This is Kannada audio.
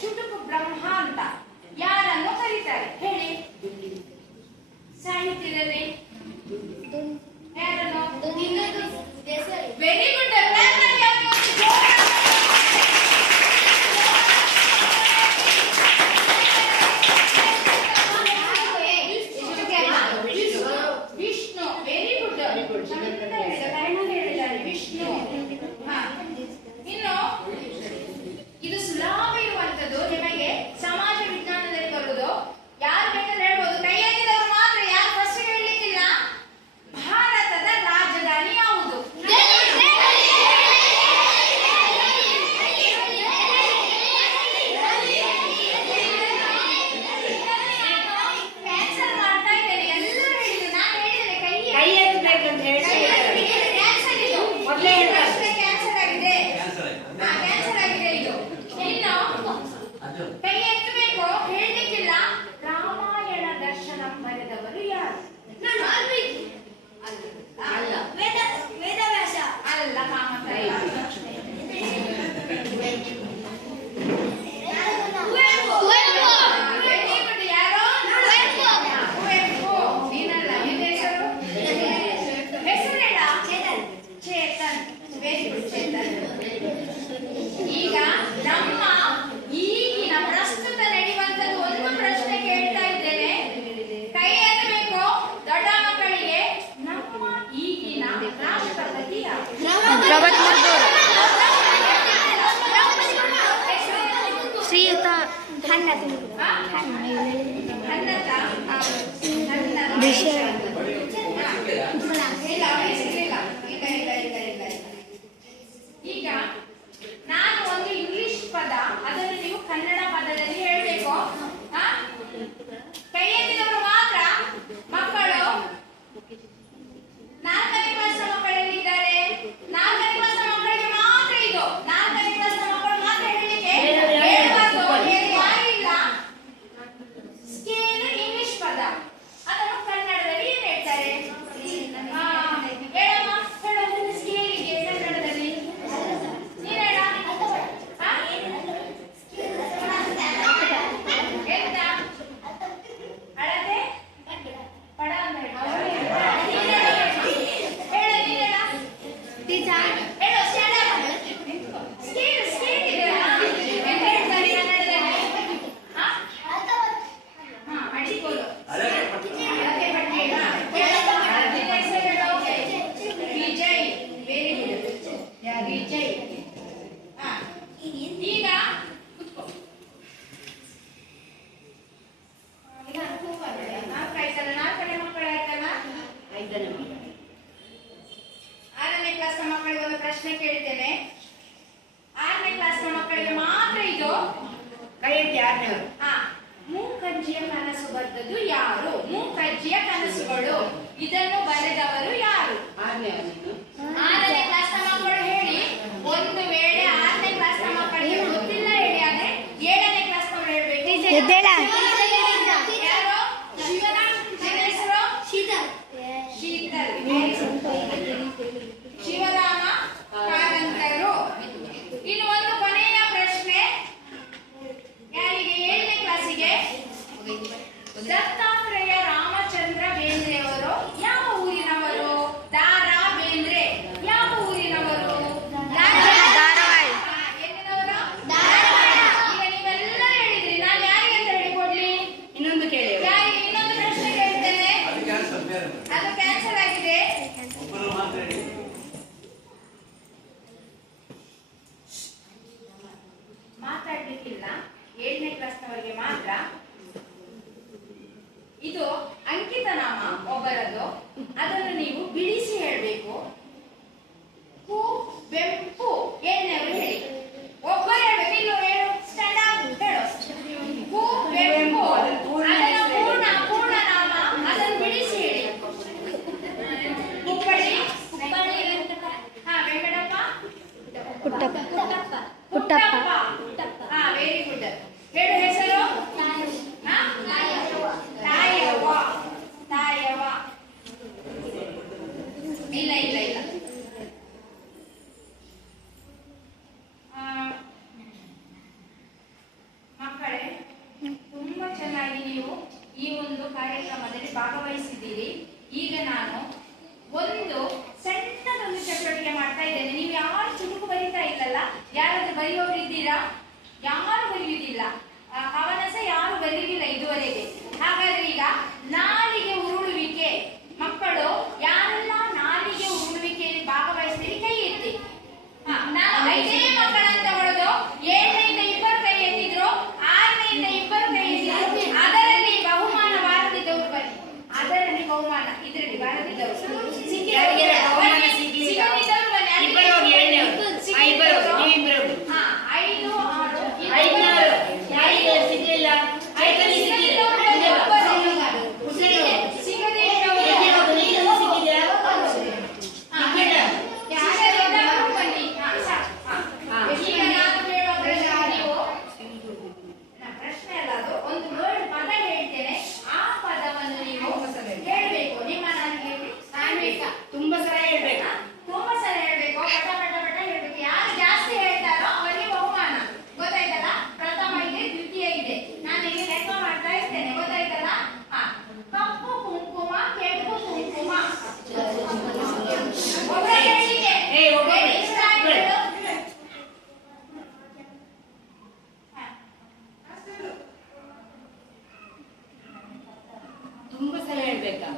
ಚುಟುಕು ಬ್ರಹ್ಮ ಅಂತ ಯಾರನ್ನು ಕರೀತಾರೆ ಹೇಳಿ? ಸಾಹಿತ್ಯದಲ್ಲಿ ಯಾರನ್ನು? Very good. Vishnu. Very good. Vishnu. ಇನ್ನು ಇದು ಸುಲಭ ಇರುವಂತದ್ದು, ನಿಮಗೆ ಸಮಾಜ ವಿಜ್ಞಾನದಲ್ಲಿ ಬರುವುದು. ಯಾರು ಬೇಕಾದ್ರೆ ಹೇಳ್ಬೋದು, ಕೈ ಎತ್ತಿದವರು ಮಾತ್ರ. ಯಾರು ಫಸ್ಟ್ ಹೇಳಲಿಕ್ಕಿಲ್ಲ. ಭಾರತದ ರಾಜಧಾನಿ ಯಾವುದು? ಕ್ಯಾನ್ಸಲ್ ಮಾಡ್ತಾ ಇದ್ದೇನೆ. ಎಲ್ಲರೂ ಹೇಳಿದ್ರು, ನಾನು ಹೇಳಿದ್ರೆ ಕೈ ಎತ್ತಬೇಕಂತ ಹೇಳಿ ಕ್ಯಾನ್ಸಲ್ ಆಗಿದೆ. ಕ್ಯಾನ್ಸಲ್ ಆಗಿದೆ ಇದು. ಇನ್ನು ಕೈ ಎತ್ತಬೇಕು, ಹೇಳಲಿಕ್ಕಿಲ್ಲ. ರಾಮಾಯಣ ದರ್ಶನ ಬರೆದವರು ಯಾರು? ಅಲ್ಲ, ವೇದವ್ಯಾಸ ಅಲ್ಲ, ಕಾಮತಾಯಿ. ಯಾರು? ಕುವೆಂಪು. ನೀನಲ್ಲ, ನಿನ್ನ ಹೆಸರು? ಹೆಸರು ಹೇಳ. ಚೇತನ್. Very good Chetan. ಈಗ ನಮ್ಮ ಈಗಿನ ಪ್ರಸ್ತುತ ನಡೆಯುವಂತದ್ದು ಒಂದು ಪ್ರಶ್ನೆ ಕೇಳ್ತಾ ಇದ್ದೇನೆ. ಕೈ ಎತ್ತಬೇಕು ದೊಡ್ಡ ಮಕ್ಕಳಿಗೆ. ನಮ್ಮ ಈಗಿನ ರಾಷ್ಟ್ರಪತಿ ಯಾರು? ಶ್ರೀಯುತ ಈಗ ನಾನು ಒಂದು ಇಂಗ್ಲಿಷ್ ಪದ, ಅದನ್ನು ನೀವು ಕನ್ನಡ ಪದದಲ್ಲಿ ಹೇಳಬೇಕು. ಕೈ ಎತ್ತಿದವರು ಮಾತ್ರ. ಮಕ್ಕಳು 4ನೇ ಕ್ಲಾಸ್ ಮಕ್ಕಳಲ್ಲಿದ್ದಾರೆ. 4ನೇ ಕ್ಲಾಸ್ ಮಕ್ಕಳಿಗೆ ಮಾತ್ರ ಇದು. 4ನೇ ಕ್ಲಾಸ್ ಮಕ್ಕಳು ಮಾತ್ರ ಹೇಳಲಿಕ್ಕೆ ಹೇಳಬಾರ್ದು. ಯಾರಿಲ್ಲ. ಸ್ಕೇಲ್ ಇಂಗ್ಲಿಷ್ ಪದ, ಅದನ್ನು ಕನ್ನಡದಲ್ಲಿ ಏನ್ ಹೇಳ್ತಾರೆ? ಹೇಳಮ್ಮ, ಹೇಳು. ಸ್ಕೇಲಿಗೆ ಕನ್ನಡದಲ್ಲಿ ನೀನ್ ಹೇಳ. ಎಂತ? ಅಳತೆ ಪಡ ಅಂತ ಈಗ ನಾಲ್ಕನೇ ಮಕ್ಕಳು ಆಯ್ತಲ್ಲ. 6ನೇ ಕ್ಲಾಸ್ ಮಕ್ಕಳಿಗೆ ಒಂದು ಪ್ರಶ್ನೆ ಕೇಳ್ತೇನೆ. 6ನೇ ಕ್ಲಾಸ್ ಮಕ್ಕಳಿಗೆ ಮಾತ್ರ ಇದು. ಮೂಕಜ್ಜಿಯ ಕನಸು ಬರೆದದ್ದು ಯಾರು? ಮೂಕಜ್ಜಿಯ ಕನಸುಗಳು, ಇದನ್ನು ಬರೆದವರು ಯಾರು? 6ನೇ ಕ್ಲಾಸ್ ಮಕ್ಕಳು ಹೇಳಿ. ಒಂದು ವೇಳೆ 6ನೇ ಕ್ಲಾಸ್ ಮಕ್ಕಳಿಗೆ ಗೊತ್ತಿಲ್ಲ ಹೇಳಿ, ಆದ್ರೆ 7ನೇ ಕ್ಲಾಸ್ ಮಕ್ಕಳು ಹೇಳ್ಬೇಕು. ಯಾರು? ಶೀತಲ್. ಶಿವರಾಮ ಕಾರಂತರು. ಇನ್ನು ಒಂದು ಕೊನೆಯ ಪ್ರಶ್ನೆ ಯಾರಿಗೆ? 7ನೇ ಕ್ಲಾಸಿಗೆ. ದತ್ತಾತ್ರೇಯ ರಾಮಚಂದ್ರ ಬೇಂದ್ರೆಯವರು ಯಾವ ಊರಿನವರು? ದಾರಾ ಬೇಂದ್ರೆ ಯಾವ ಊರಿನವರು? ಎಲ್ಲಿನವರು? ಈಗ ನೀವೆಲ್ಲ ಹೇಳಿದ್ರಿ, ನಾನು ಯಾರಿಗೆ ಅಂತ ಹೇಳಿಕೊಡ್ಲಿ? ಇನ್ನೊಂದು ಕೇಳಿ. ಯಾರಿಗೆ? ಇನ್ನೊಂದು ಪ್ರಶ್ನೆ ಕೇಳ್ತೇನೆ. ಅದು ಕ್ಯಾನ್ಸಲ್ ಆಗಿದೆ. ಮಾತಾಡ್ಲಿಕ್ಕಿಲ್ಲ. 7ನೇ ಕ್ಲಾಸ್ನವರಿಗೆ ಮಾತ್ರ. ಇದು ಅಂಕಿತ ನಾಮ ಒಬ್ಬರದ್ದು, ಅದನ್ನು ನೀವು ಬಿಡಿಸಿ ಹೇಳಬೇಕು. ಕುವೆಂಪು. 7ನೇವರು ಹೇಳಿ. ಒಬ್ಬರು ಹೇಳ್ಬೇಕು. ಇನ್ನು ಹೇಳು. ಸ್ಟ್ಯಾಂಡ್ ಅಪ್ ಹೇಳು. ಕುವೆಂಪು. ಅದನ್ನು ಪೂರ್ಣ ನಾಮ, ಅದನ್ನು ಬಿಡಿಸಿ ಹೇಳಿ. ಕುಪ್ಪಳ್ಳಿ. ವೆಂಕಟಪ್ಪ. ಪುಟ್ಟಪ್ಪ. Very good. ಹೇಳು ಹೆಸರು. ತಾಯವ್ವ. ಇಲ್ಲ. ಪಾಠದಲ್ಲಿ ಭಾಗವಹಿಸಿದ್ದೀರಿ. ಈಗ ನಾನು ಒಂದು ಸಣ್ಣದೊಂದು ಚಟುವಟಿಕೆ ಮಾಡ್ತಾ ಇದ್ದೇನೆ. ನೀವು ಯಾರು ಚುಟುಕು ಬರೀತಾ ಇಲ್ಲಲ್ಲ? ಯಾರಾದ್ರೂ ಬರೆಯೋರು ಇದ್ದೀರಾ? ಯಾರು ಬರೆಯುವುದಿಲ್ಲ. ಅವನ ಸಹ ಯಾರು ಬರೀಲಿಲ್ಲ ಇದುವರೆಗೆ. ಹಾಗಾದ್ರೆ ಈಗ ನಾಲಿಗೆ ಉರುಳುವಿಕೆ, ಮಕ್ಕಳು ಯಾರೆಲ್ಲ ನಾಲಿಗೆ ಉರುಳುವಿಕೆಯಲ್ಲಿ ಭಾಗವಹಿಸ್ತೀರಿ ಕೈ ಎತ್ತಿ. ನಾನು 5 ಮಕ್ಕಳಂತ ಹೊಡೆದು 7ರಿಂದ 2 ಕೈ ಎತ್ತಿದ್ರು, 6ರಿಂದ 2 ಕೈ ಎತ್ತಿದ್ರು. ಅದರಲ್ಲಿ ಬಹುಮಾನ ಬಾರದಿದ್ದವರು ಬನ್ನಿ. ಅದರಲ್ಲಿ ಬಹುಮಾನ ಇದರಲ್ಲಿ ಬಾರದಿದ್ದವರು ಸಿಕ್ಕಿದವರು ತುಂಬಾ ಸಲ ಹೇಳ್ಬೇಕಾ?